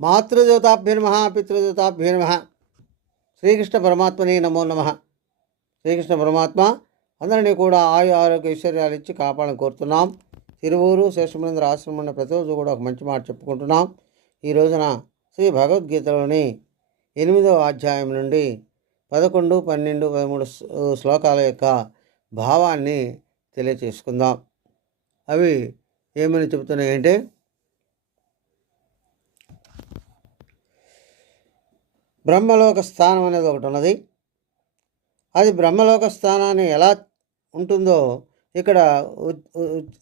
మాతృదేవతాభ్యో నమః, పితృదేవతాభ్యో నమః. శ్రీకృష్ణ పరమాత్మని నమో నమః. శ్రీకృష్ణ పరమాత్మ అందరినీ కూడా ఆయు ఆరోగ్య ఐశ్వర్యాలు ఇచ్చి కాపాడని కోరుతున్నాం. తిరువూరు శేషమేంద్ర ఆశ్రమంలో ప్రతిరోజు కూడా ఒక మంచి మాట చెప్పుకుంటున్నాం. ఈ రోజున శ్రీ భగవద్గీతలోని 8వ అధ్యాయం నుండి 11, 12, 13 శ్లోకాల యొక్క భావాన్ని తెలియచేసుకుందాం. అవి ఏమని చెబుతున్నాయంటే, బ్రహ్మలోక స్థానం అనేది ఒకటి ఉన్నది. అది బ్రహ్మలోక స్థానాన్ని ఎలా ఉంటుందో ఇక్కడ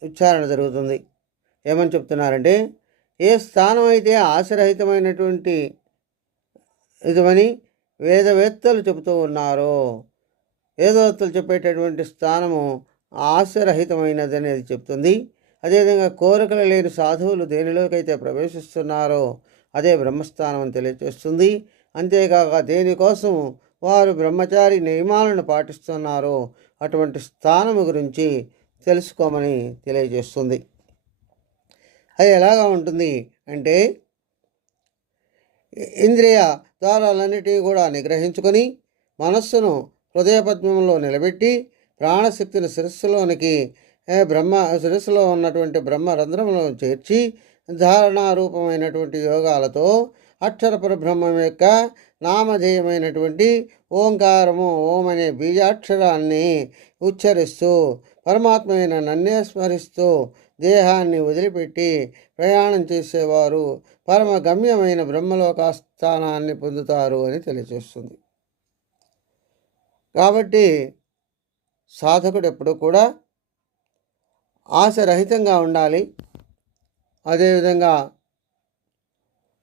ఉచ్చారణ జరుగుతుంది. ఏమని చెప్తున్నారంటే, ఏ స్థానం అయితే ఆశరహితమైనటువంటి ఇదని వేదవేత్తలు చెబుతూ ఉన్నారో, వేదవేత్తలు చెప్పేటటువంటి స్థానము ఆశరహితమైనది అనేది చెప్తుంది. అదేవిధంగా కోరికలు లేని సాధువులు దేనిలోకైతే ప్రవేశిస్తున్నారో అదే బ్రహ్మస్థానం అని తెలియజేస్తుంది. అంతేకాక దేనికోసం వారు బ్రహ్మచారి నియమాలను పాటిస్తున్నారో అటువంటి స్థానము గురించి తెలుసుకోమని తెలియజేస్తుంది. అది ఎలాగా ఉంటుంది అంటే, ఇంద్రియ ద్వారాలన్నిటినీ కూడా నిగ్రహించుకొని మనస్సును హృదయపద్మంలో నిలబెట్టి ప్రాణశక్తిని శిరస్సులో ఉన్నటువంటి బ్రహ్మరంధ్రంలో చేర్చి ధారణారూపమైనటువంటి యోగాలతో అక్షర పరబ్రహ్మం యొక్క నామధేయమైనటువంటి ఓంకారము, ఓం అనే బీజాక్షరాన్ని ఉచ్చరిస్తూ పరమాత్మైన నన్నే స్మరిస్తూ దేహాన్ని వదిలిపెట్టి ప్రయాణం చేసేవారు పరమ గమ్యమైన బ్రహ్మలోకస్థానాన్ని పొందుతారు అని తెలియజేస్తుంది. కాబట్టి సాధకుడు ఎప్పుడూ కూడా ఆశరహితంగా ఉండాలి. అదేవిధంగా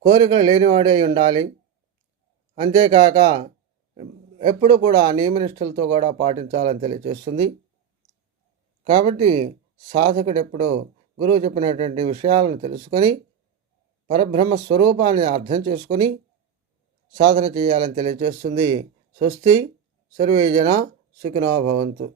కోరికలు లేనివాడే ఉండాలి. అంతేకాక ఎప్పుడు కూడా నియమనిష్టలతో కూడా పాటించాలని తెలియజేస్తుంది. కాబట్టి సాధకుడు ఎప్పుడు గురువు చెప్పినటువంటి విషయాలను తెలుసుకొని పరబ్రహ్మ స్వరూపాన్ని అర్థం చేసుకొని సాధన చేయాలని తెలియజేస్తుంది. స్వస్తి. సర్వే జనా సుఖినో భవంతు.